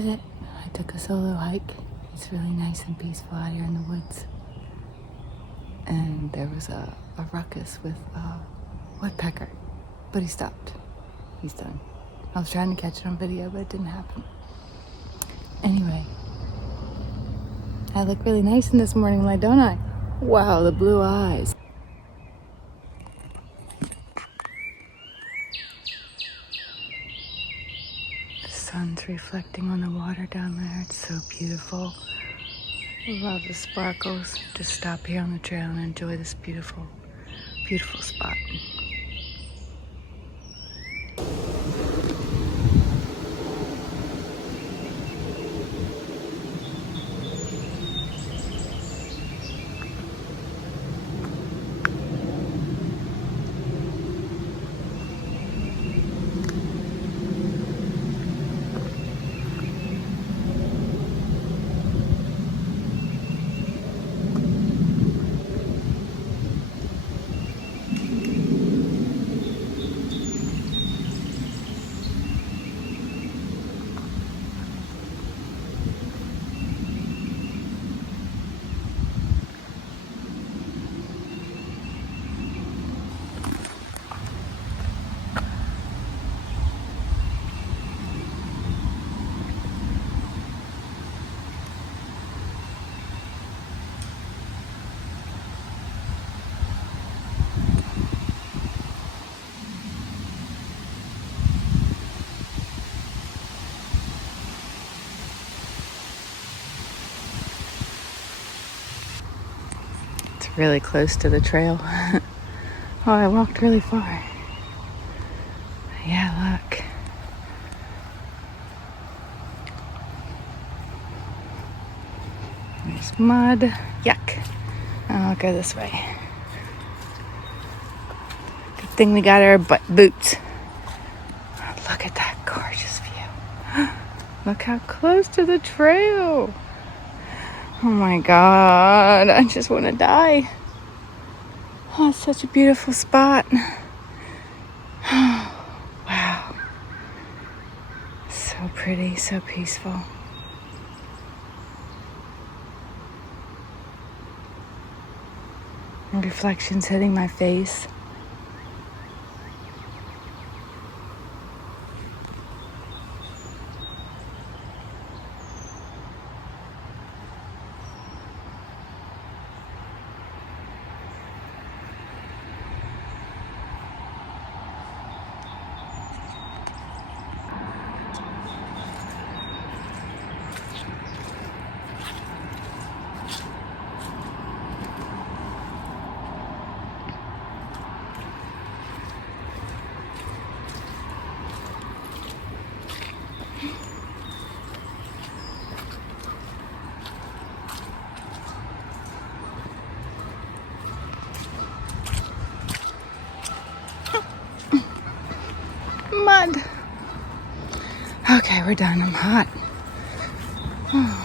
did it. I took a solo hike. It's really nice and peaceful out here in the woods. And there was a ruckus with a woodpecker, but he stopped. He's done. I was trying to catch it on video, but it didn't happen. Anyway, I look really nice in this morning light, don't I? Wow, the blue eyes. The sun's reflecting on the water down there. It's so beautiful. Love the sparkles. Just stop here on the trail and enjoy this beautiful, beautiful spot. Really close to the trail. Oh, I walked really far. Yeah, look. There's mud. Yuck. I'll go this way. Good thing we got our boots. Look at that gorgeous view. Look how close to the trail. Oh my God, I just want to die. Oh, it's such a beautiful spot. Oh, wow. So pretty, so peaceful. And reflections hitting my face. Mud. Okay, we're done. I'm hot. Oh.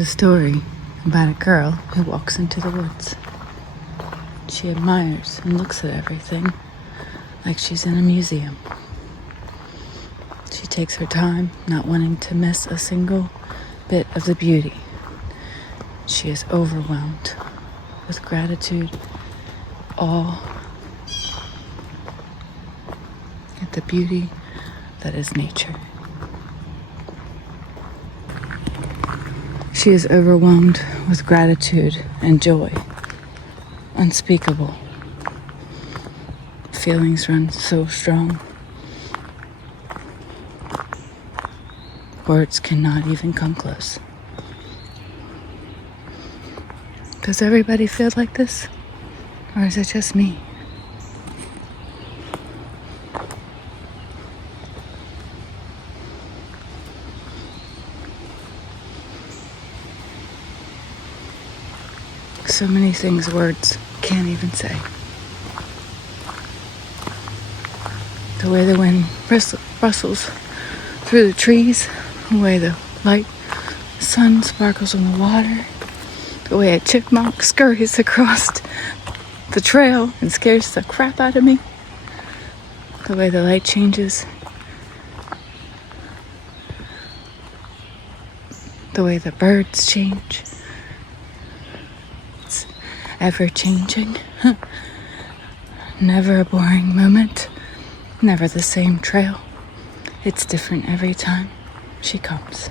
a story about a girl who walks into the woods. She admires and looks at everything like she's in a museum. She takes her time, not wanting to miss a single bit of the beauty. She is overwhelmed with gratitude, awe at the beauty that is nature. She is overwhelmed with gratitude and joy, unspeakable. Feelings run so strong. Words cannot even come close. Does everybody feel like this? Or is it just me? So many things words can't even say. The way the wind rustles through the trees, the way the light sun sparkles on the water, the way a chipmunk scurries across the trail and scares the crap out of me, the way the light changes, the way the birds change. It's ever changing. Never a boring moment, never the same trail. It's different every time she comes.